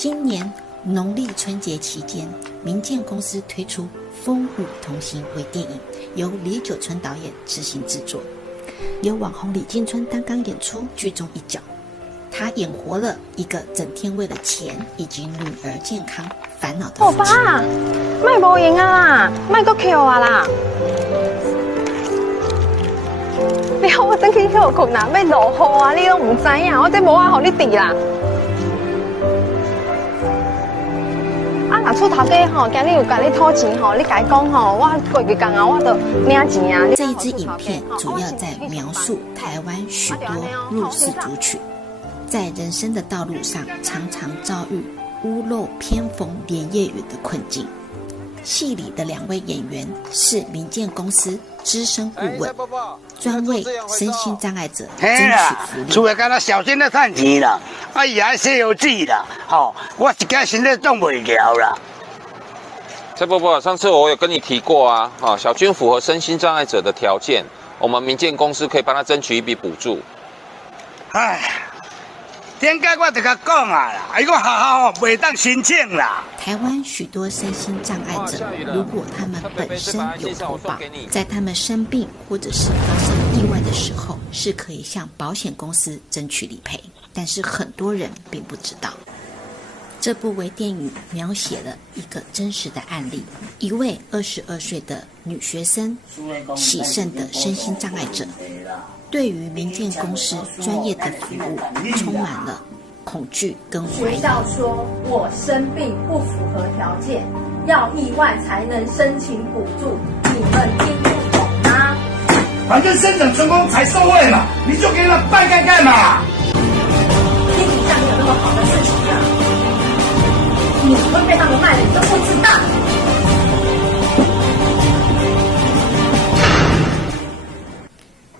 今年农历春节期间，民建公司推出《风雨同行》微电影，由李九春导演执行制作，由网红李进春担纲演出剧中一角。他演活了一个整天为了钱以及女儿健康烦恼的父亲。爸，卖无用啊啦，卖阁扣啊啦！你好，我等去休困啦，要落雨啊，你拢唔知影，我这无法互你治啦。啊，若厝头家吼，今日有甲你讨钱吼，你甲伊讲吼，我过几工啊，我就领钱啊。这一支影片主要在描述台湾许多弱势族群，在人生的道路上常常遭遇屋漏偏逢连夜雨的困境。戏里的2位演员是民建公司资深顾问，专为身心障碍者争取福利。除了跟他小心的赚钱啦，哎呀，西游记啦，吼，我一家身体动不了啦。蔡伯伯，上次我有跟你提过啊，小军符合身心障碍者的条件，我们民建公司可以帮他争取一笔补助。哎。点解我就甲讲啊啦？哎，我学校袂当申请啦。台湾许多身心障碍者，如果他们本身有投保，在他们生病或者是发生意外的时候，是可以向保险公司争取理赔。但是很多人并不知道，这部微电影描写了一个真实的案例：一位22岁的女学生，喜盛的身心障碍者。对于民建公司专业的服务充满了恐惧跟怀疑。学校说我生病不符合条件，要意外才能申请补助，你们听不懂吗？反正申请成功才受惠嘛，你就给他办看看嘛。天底下没有那么好的事情啊，你会被他们卖了你都不知道。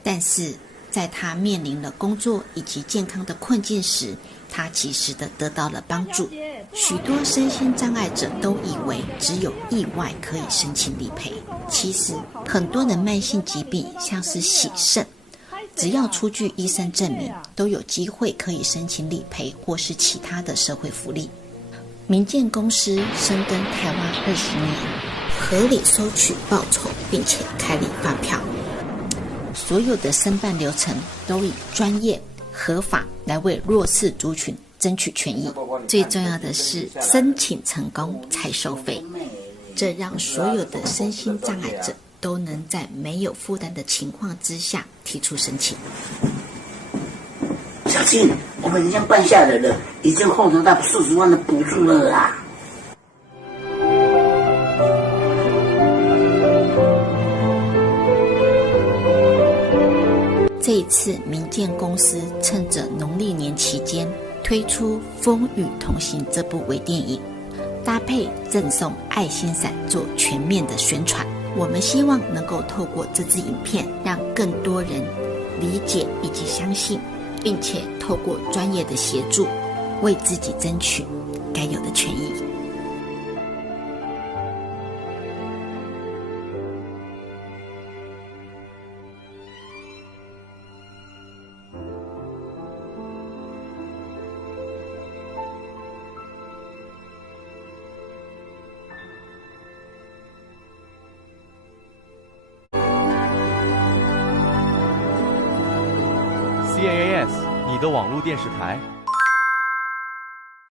但是在他面临了工作以及健康的困境时，他及时的得到了帮助。许多身心障碍者都以为只有意外可以申请理赔，其实很多的慢性疾病，像是洗肾，只要出具医生证明，都有机会可以申请理赔或是其他的社会福利。民建公司深耕台湾20年，合理收取报酬，并且开立发票。所有的申办流程都以专业、合法来为弱势族群争取权益。最重要的是，申请成功才收费，这让所有的身心障碍者都能在没有负担的情况之下提出申请。小青，我们已经办下来了，已经获得到40万的补助了啦。这一次，民建公司趁着农历年期间推出《风雨同行》这部微电影，搭配赠送爱心伞做全面的宣传。我们希望能够透过这支影片，让更多人理解以及相信，并且透过专业的协助，为自己争取该有的权益。CAAS 你的网络电视台。